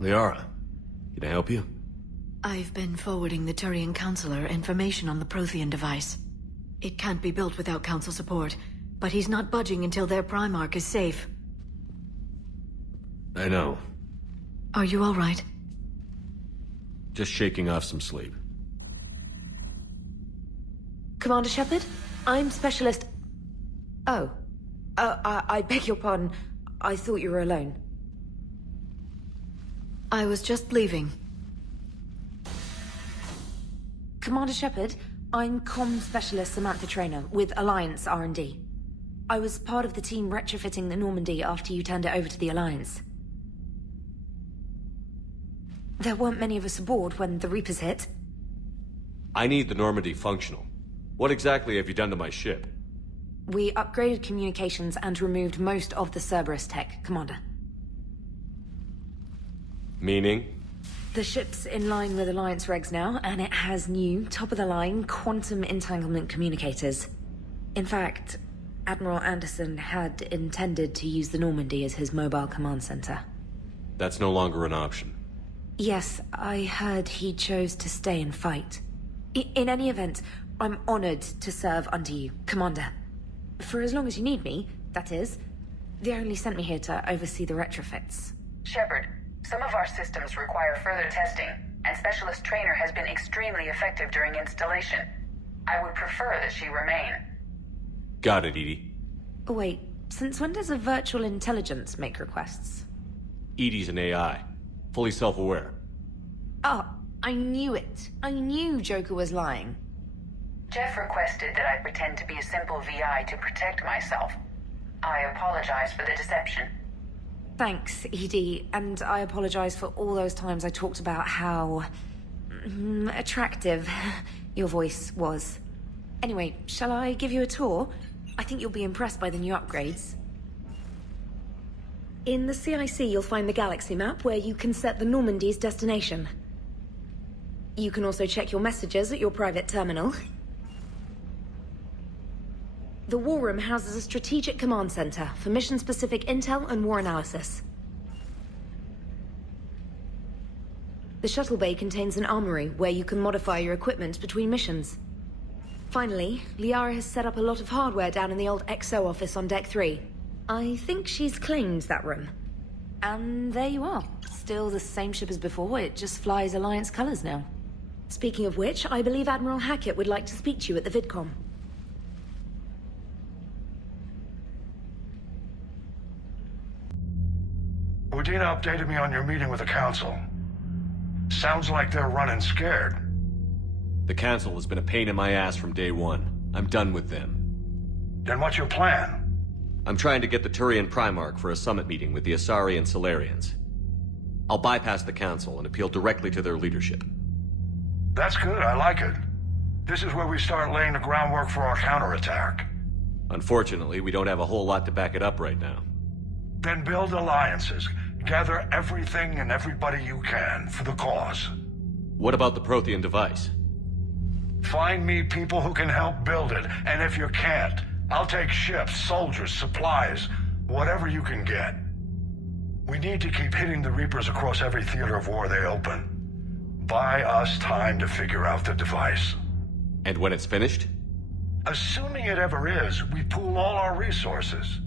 Liara, can I help you? I've been forwarding the Turian Counselor information on the Prothean device. It can't be built without Council support, but he's not budging until their Primarch is safe. I know. Are you all right? Just shaking off some sleep. Commander Shepard? I'm Specialist... Oh. I beg your pardon. I thought you were alone. I was just leaving. Commander Shepard, I'm Comm Specialist Samantha Traynor with Alliance R&D. I was part of the team retrofitting the Normandy after you turned it over to the Alliance. There weren't many of us aboard when the Reapers hit. I need the Normandy functional. What exactly have you done to my ship? We upgraded communications and removed most of the Cerberus tech, Commander. Meaning? The ship's in line with Alliance regs now, and it has new, top-of-the-line, quantum entanglement communicators. In fact, Admiral Anderson had intended to use the Normandy as his mobile command center. That's no longer an option. Yes, I heard he chose to stay and fight. In any event, I'm honored to serve under you, Commander. For as long as you need me, that is. They only sent me here to oversee the retrofits. Shepard, some of our systems require further testing, and Specialist Traynor has been extremely effective during installation. I would prefer that she remain. Got it, EDI. Wait, since when does a virtual intelligence make requests? EDI's an AI. Fully self-aware. Oh, I knew it. I knew Joker was lying. Jeff requested that I pretend to be a simple VI to protect myself. I apologize for the deception. Thanks, ED, and I apologize for all those times I talked about how... attractive your voice was. Anyway, shall I give you a tour? I think you'll be impressed by the new upgrades. In the CIC, you'll find the galaxy map where you can set the Normandy's destination. You can also check your messages at your private terminal. The War Room houses a strategic command center for mission-specific intel and war analysis. The shuttle bay contains an armory where you can modify your equipment between missions. Finally, Liara has set up a lot of hardware down in the old XO office on Deck 3. I think she's claimed that room. And there you are. Still the same ship as before, it just flies Alliance colors now. Speaking of which, I believe Admiral Hackett would like to speak to you at the VidCom. Udina updated me on your meeting with the Council. Sounds like they're running scared. The Council has been a pain in my ass from day one. I'm done with them. Then what's your plan? I'm trying to get the Turian Primarch for a summit meeting with the Asari and Solarians. I'll bypass the Council and appeal directly to their leadership. That's good, I like it. This is where we start laying the groundwork for our counterattack. Unfortunately, we don't have a whole lot to back it up right now. Then build alliances. Gather everything and everybody you can for the cause. What about the Prothean device? Find me people who can help build it, and if you can't, I'll take ships, soldiers, supplies, whatever you can get. We need to keep hitting the Reapers across every theater of war they open. Buy us time to figure out the device. And when it's finished? Assuming it ever is, we pool all our resources.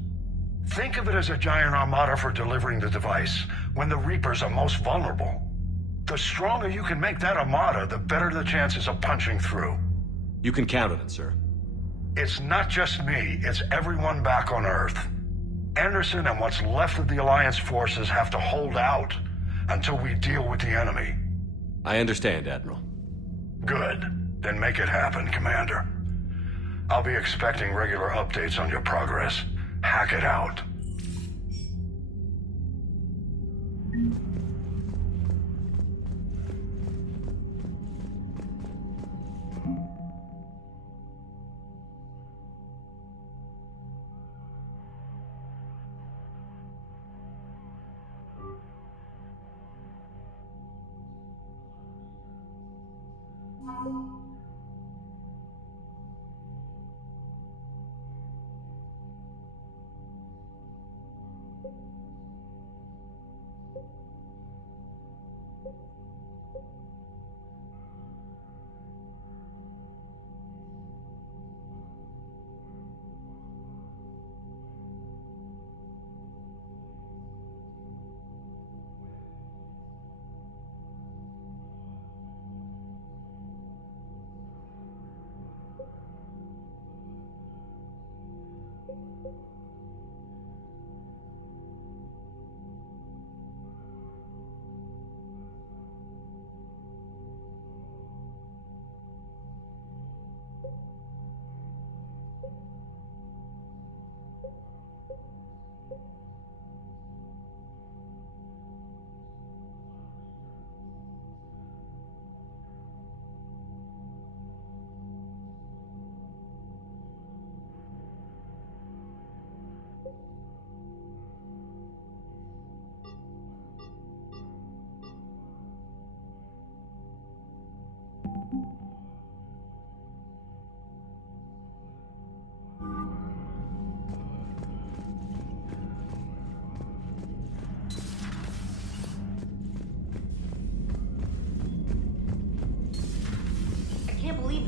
Think of it as a giant armada for delivering the device, when the Reapers are most vulnerable. The stronger you can make that armada, the better the chances of punching through. You can count on it, sir. It's not just me, it's everyone back on Earth. Anderson and what's left of the Alliance forces have to hold out until we deal with the enemy. I understand, Admiral. Good. Then make it happen, Commander. I'll be expecting regular updates on your progress. Hack it out.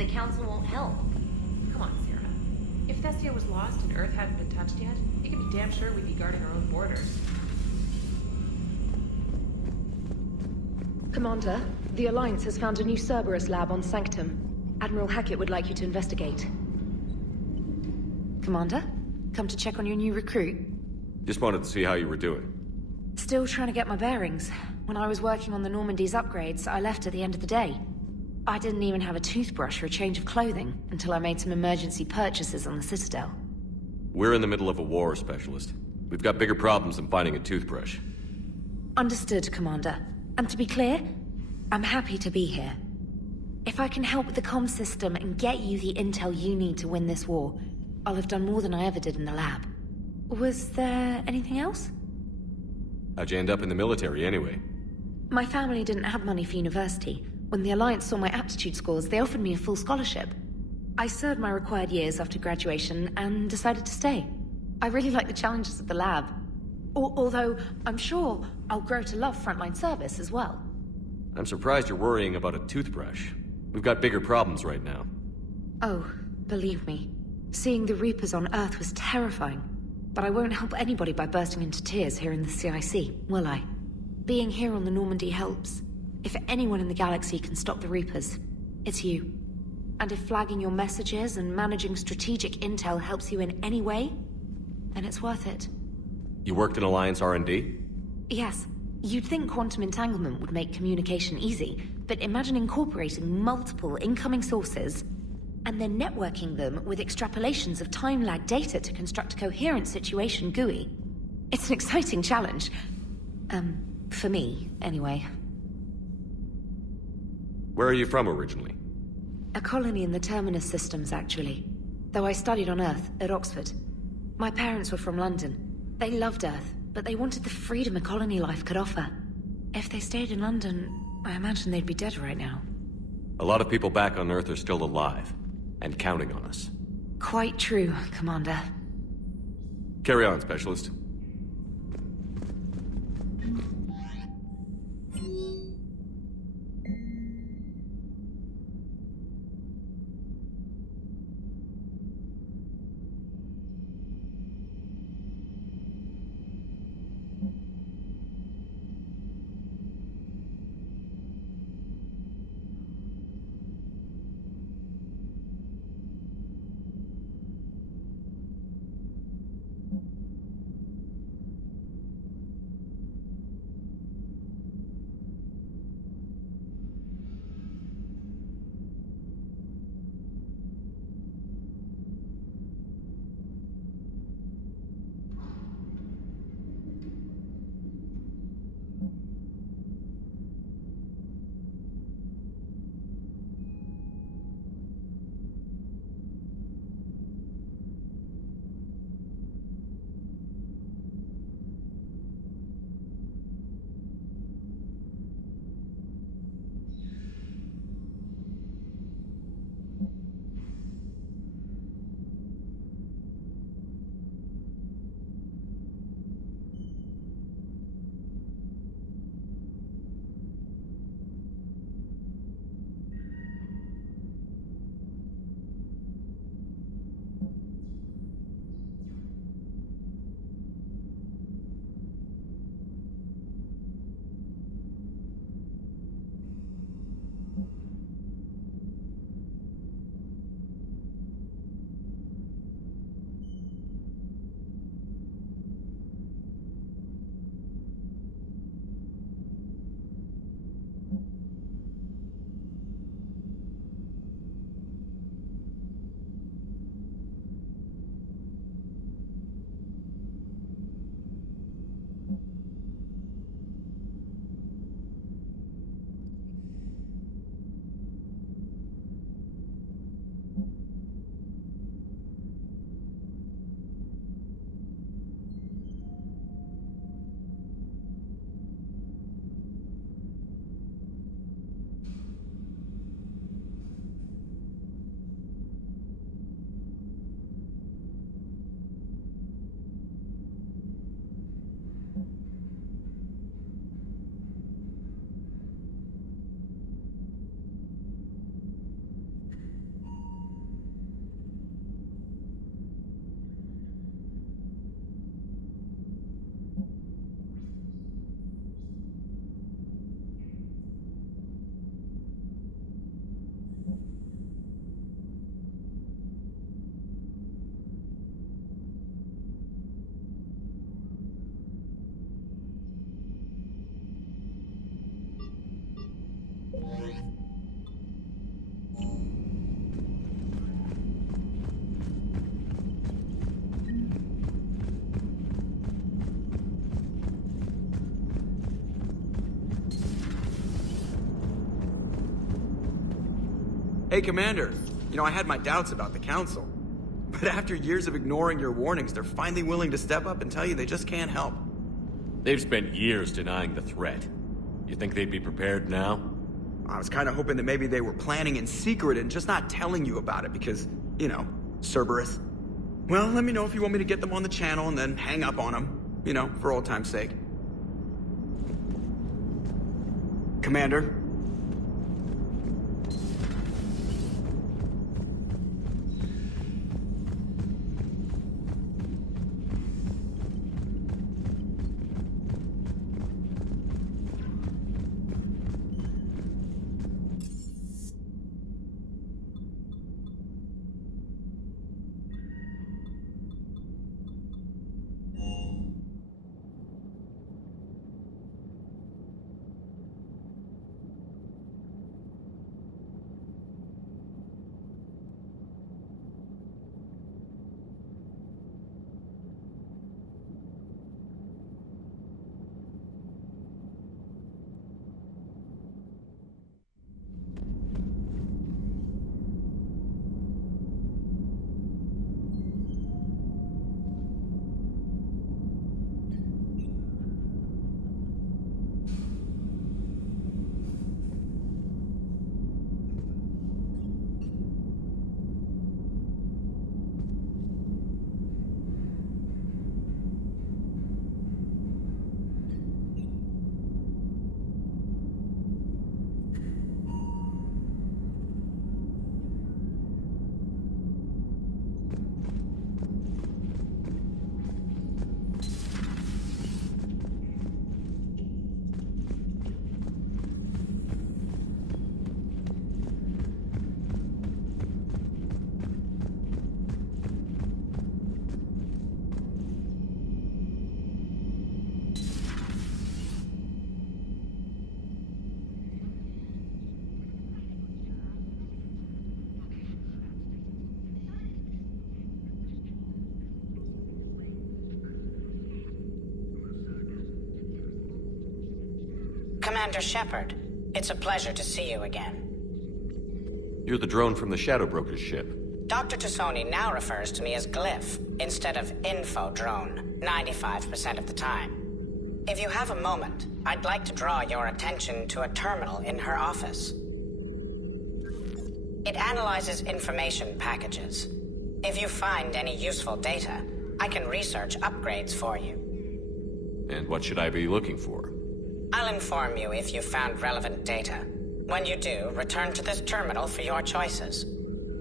the Council won't help. Come on, Sarah. If Thestia was lost and Earth hadn't been touched yet, you can be damn sure we'd be guarding our own borders. Commander, the Alliance has found a new Cerberus lab on Sanctum. Admiral Hackett would like you to investigate. Commander? Come to check on your new recruit? Just wanted to see how you were doing. Still trying to get my bearings. When I was working on the Normandy's upgrades, I left at the end of the day. I didn't even have a toothbrush or a change of clothing until I made some emergency purchases on the Citadel. We're in the middle of a war, Specialist. We've got bigger problems than finding a toothbrush. Understood, Commander. And to be clear, I'm happy to be here. If I can help with the comm system and get you the intel you need to win this war, I'll have done more than I ever did in the lab. Was there anything else? How'd you end up in the military, anyway? My family didn't have money for university. When the Alliance saw my aptitude scores, they offered me a full scholarship. I served my required years after graduation and decided to stay. I really like the challenges of the lab. Although, I'm sure I'll grow to love frontline service as well. I'm surprised you're worrying about a toothbrush. We've got bigger problems right now. Oh, believe me. Seeing the Reapers on Earth was terrifying. But I won't help anybody by bursting into tears here in the CIC, will I? Being here on the Normandy helps. If anyone in the galaxy can stop the Reapers, it's you. And if flagging your messages and managing strategic intel helps you in any way, then it's worth it. You worked in Alliance R&D? Yes. You'd think quantum entanglement would make communication easy, but imagine incorporating multiple incoming sources and then networking them with extrapolations of time-lag data to construct a coherent situation GUI. It's an exciting challenge. For me, anyway. Where are you from originally? A colony in the Terminus systems, actually. Though I studied on Earth, at Oxford. My parents were from London. They loved Earth, but they wanted the freedom a colony life could offer. If they stayed in London, I imagine they'd be dead right now. A lot of people back on Earth are still alive. And counting on us. Quite true, Commander. Carry on, Specialist. Hey, Commander. You know, I had my doubts about the Council. But after years of ignoring your warnings, they're finally willing to step up and tell you they just can't help. They've spent years denying the threat. You think they'd be prepared now? I was kind of hoping that maybe they were planning in secret and just not telling you about it because, you know, Cerberus. Well, let me know if you want me to get them on the channel and then hang up on them. You know, for old time's sake. Commander? Commander Shepard, it's a pleasure to see you again. You're the drone from the Shadow Broker's ship. Dr. Tassoni now refers to me as Glyph, instead of Info Drone, 95% of the time. If you have a moment, I'd like to draw your attention to a terminal in her office. It analyzes information packages. If you find any useful data, I can research upgrades for you. And what should I be looking for? I'll inform you if you've found relevant data. When you do, return to this terminal for your choices.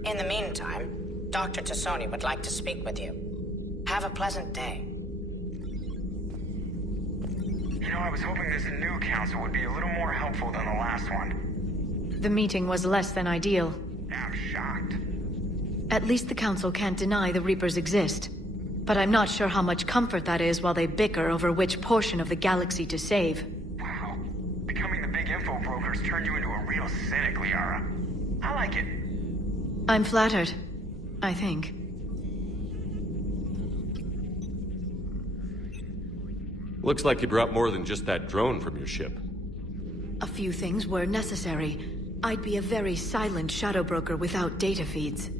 In the meantime, Dr. Tassoni would like to speak with you. Have a pleasant day. You know, I was hoping this new council would be a little more helpful than the last one. The meeting was less than ideal. I'm shocked. At least the Council can't deny the Reapers exist. But I'm not sure how much comfort that is while they bicker over which portion of the galaxy to save. Wow. Becoming the big info brokers turned you into a real cynic, Liara. I like it. I'm flattered. I think. Looks like you brought more than just that drone from your ship. A few things were necessary. I'd be a very silent shadow broker without data feeds.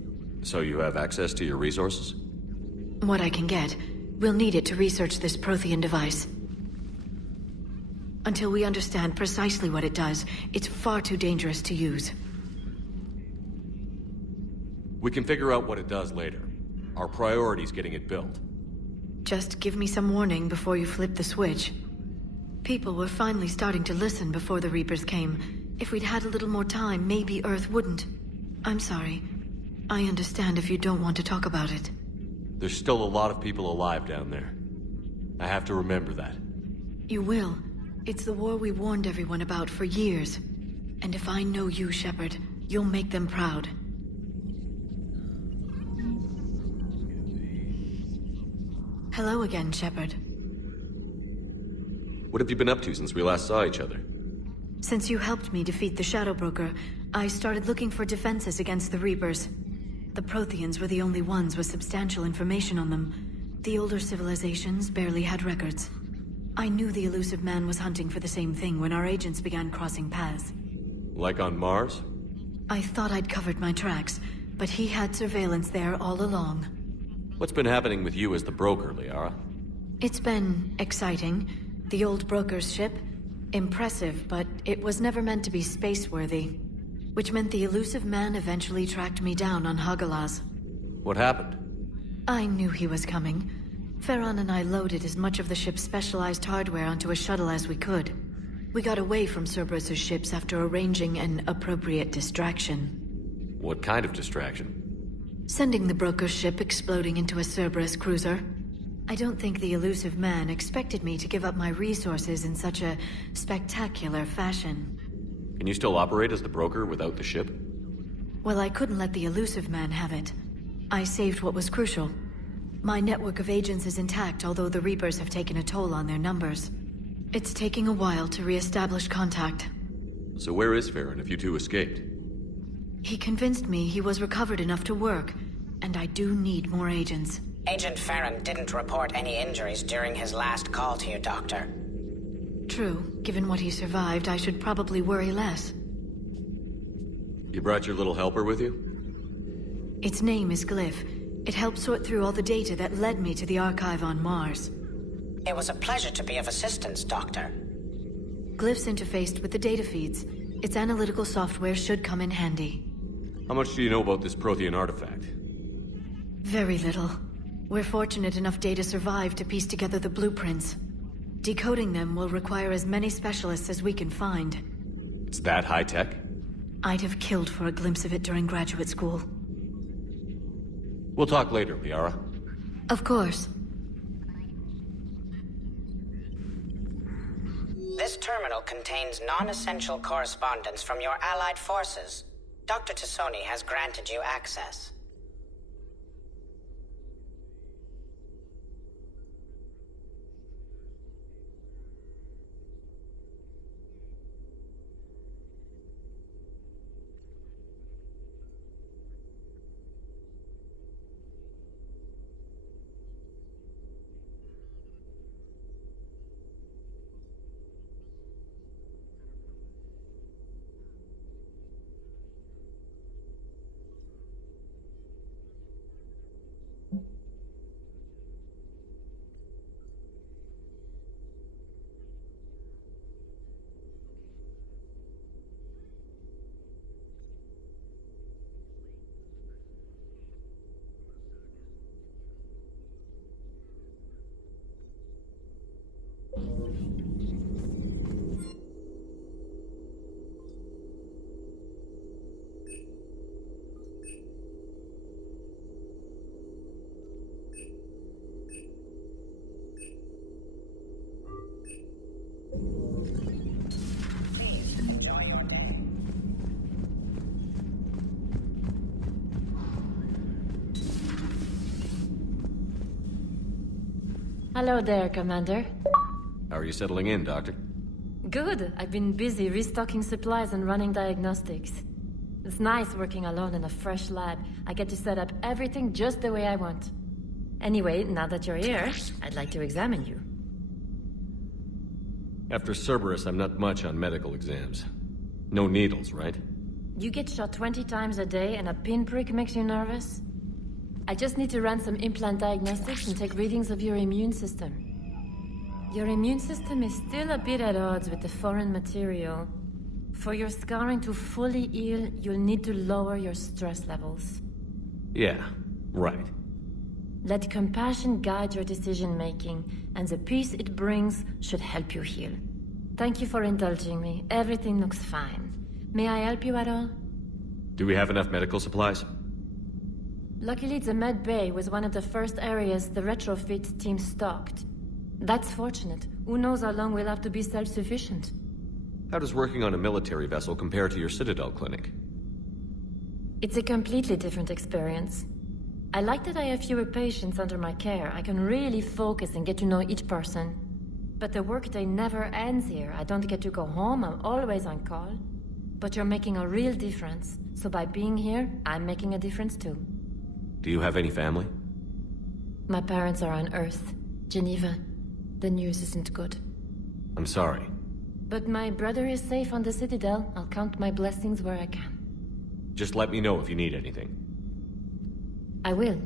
So you have access to your resources? What I can get. We'll need it to research this Prothean device. Until we understand precisely what it does, it's far too dangerous to use. We can figure out what it does later. Our priority's getting it built. Just give me some warning before you flip the switch. People were finally starting to listen before the Reapers came. If we'd had a little more time, maybe Earth wouldn't. I'm sorry. I understand if you don't want to talk about it. There's still a lot of people alive down there. I have to remember that. You will. It's the war we warned everyone about for years. And if I know you, Shepard, you'll make them proud. Hello again, Shepard. What have you been up to since we last saw each other? Since you helped me defeat the Shadow Broker, I started looking for defenses against the Reapers. The Protheans were the only ones with substantial information on them. The older civilizations barely had records. I knew the elusive man was hunting for the same thing when our agents began crossing paths. Like on Mars? I thought I'd covered my tracks, but he had surveillance there all along. What's been happening with you as the broker, Liara? It's been exciting. The old broker's ship? Impressive, but it was never meant to be space-worthy. Which meant the elusive man eventually tracked me down on Hagalaz. What happened? I knew he was coming. Farron and I loaded as much of the ship's specialized hardware onto a shuttle as we could. We got away from Cerberus' ships after arranging an appropriate distraction. What kind of distraction? Sending the broker's ship exploding into a Cerberus cruiser. I don't think the elusive man expected me to give up my resources in such a spectacular fashion. Can you still operate as the broker without the ship? Well, I couldn't let the elusive man have it. I saved what was crucial. My network of agents is intact, although the Reapers have taken a toll on their numbers. It's taking a while to re-establish contact. So where is Farron if you two escaped? He convinced me he was recovered enough to work, and I do need more agents. Agent Farron didn't report any injuries during his last call to you, Doctor. True. Given what he survived, I should probably worry less. You brought your little helper with you? Its name is Glyph. It helped sort through all the data that led me to the archive on Mars. It was a pleasure to be of assistance, Doctor. Glyph's interfaced with the data feeds. Its analytical software should come in handy. How much do you know about this Prothean artifact? Very little. We're fortunate enough data survived to piece together the blueprints. Decoding them will require as many specialists as we can find. It's that high-tech? I'd have killed for a glimpse of it during graduate school. We'll talk later, Liara. Of course. This terminal contains non-essential correspondence from your allied forces. Dr. Tassoni has granted you access. Hello there, Commander. How are you settling in, Doctor? Good. I've been busy restocking supplies and running diagnostics. It's nice working alone in a fresh lab. I get to set up everything just the way I want. Anyway, now that you're here, I'd like to examine you. After Cerberus, I'm not much on medical exams. No needles, right? You get shot 20 times a day and a pinprick makes you nervous? I just need to run some implant diagnostics and take readings of your immune system. Your immune system is still a bit at odds with the foreign material. For your scarring to fully heal, you'll need to lower your stress levels. Yeah, right. Let compassion guide your decision-making, and the peace it brings should help you heal. Thank you for indulging me. Everything looks fine. May I help you at all? Do we have enough medical supplies? Luckily, the med bay was one of the first areas the retrofit team stocked. That's fortunate. Who knows how long we'll have to be self-sufficient. How does working on a military vessel compare to your Citadel clinic? It's a completely different experience. I like that I have fewer patients under my care. I can really focus and get to know each person. But the workday never ends here. I don't get to go home, I'm always on call. But you're making a real difference. So by being here, I'm making a difference too. Do you have any family? My parents are on Earth, Geneva. The news isn't good. I'm sorry. But my brother is safe on the Citadel. I'll count my blessings where I can. Just let me know if you need anything. I will.